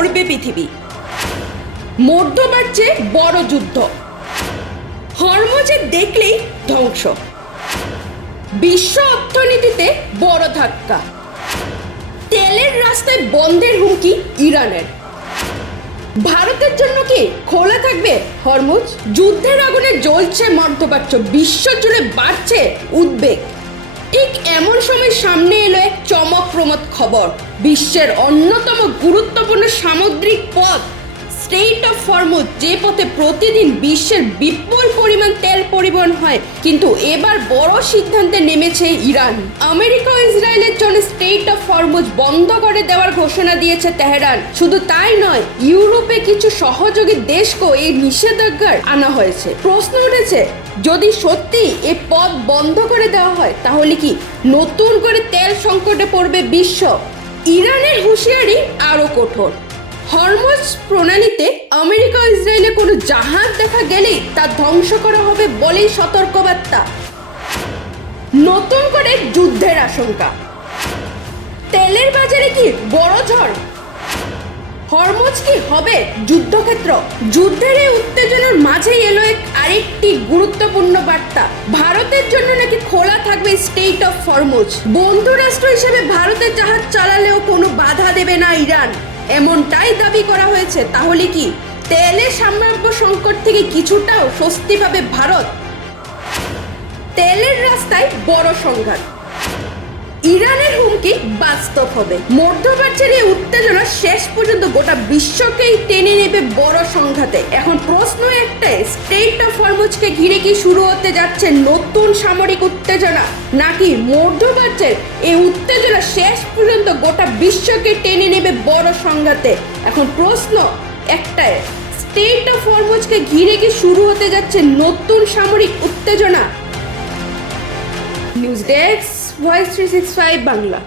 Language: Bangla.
পড়বে পৃথিবী। মধ্যপ্রাচ্যে বড় যুদ্ধ, হরমুজে দেখলেই ধ্বংস, বিশ্ব অর্থনীতিতে বড় ধাক্কা, তেলের রাস্তায় বন্ধের হুমকি ইরানের। ভারতের জন্য কি খোলা থাকবে হরমুজ? যুদ্ধের আগুনে জ্বলছে মধ্যপ্রাচ্য, বিশ্ব জুড়ে বাড়ছে উদ্বেগ। ঠিক এমন সময় সামনে এলো এক চমকপ্রদ খবর। বিশ্বের অন্যতম গুরুত্বপূর্ণ সামুদ্রিক পথ স্ট্রেইট অফ হরমুজ, যে পথে প্রতিদিন বিশ্বের বিপুল পরিমাণ তেল পরিবহন হয়, কিন্তু এবার বড় সিদ্ধান্তে নেমেছে ইরান। আমেরিকা ও ইসরায়েলের জন্য স্ট্রেইট অফ হরমুজ বন্ধ করে দেওয়ার ঘোষণা দিয়েছে তেহরান। শুধু তাই নয়, ইউরোপে কিছু সহযোগী দেশকেও এই নিষেধাজ্ঞার আনা হয়েছে। প্রশ্ন উঠেছে, যদি সত্যি এই পথ বন্ধ করে দেওয়া হয়, তাহলে কি নতুন করে তেল সংকটে পড়বে বিশ্ব? ইরানের হুঁশিয়ারি আরও কঠোর। হরমুজ প্রণালীতে আমেরিকা ও ইসরায়েলের কোনো জাহাজ দেখা গেলেই তা ধ্বংস করা হবে বলেই সতর্কবার্তা। নতুন করে যুদ্ধের আশঙ্কা, তেলের বাজারে কি বড় ঝড়? হরমুজ কি হবে যুদ্ধক্ষেত্র? যুদ্ধের এই উত্তেজনার মাঝেই এলো আরেকটি গুরুত্বপূর্ণ বার্তা। ভারতের জন্য নাকি খোলা থাকবে স্ট্রেইট অফ হরমুজ। বন্ধু রাষ্ট্র হিসেবে ভারতের জাহাজ চালালেও কোনো বাধা দেবে না ইরান, এমনটাই দাবি করা হয়েছে। তাহলে কি তেলের সাম্রাজ্য সংকট থেকে কিছুটাও স্বস্তি পাবে ভারত? তেলের রাস্তায় বড় সংঘাত, ইরানের হুমকি বাস্তব হবে। মধ্যপ্রাচ্যের এই উত্তেজনা শেষ পর্যন্ত গোটা বিশ্বকেই টেনে নেবে বড় সংঘাতে। এখন প্রশ্ন একটাই, স্ট্রেইট অফ হরমুজকে ঘিরে কি শুরু হতে যাচ্ছে নতুন সামরিক উত্তেজনা, নাকি মধ্যপ্রাচ্যের এই উত্তেজনা শেষ পর্যন্ত গোটা বিশ্বকে টেনে নেবে বড় সংঘাতে? এখন প্রশ্ন একটাই, স্ট্রেইট অফ হরমুজকে ঘিরে কি শুরু হতে যাচ্ছে নতুন সামরিক উত্তেজনা? News desk, voice 365 Bangla.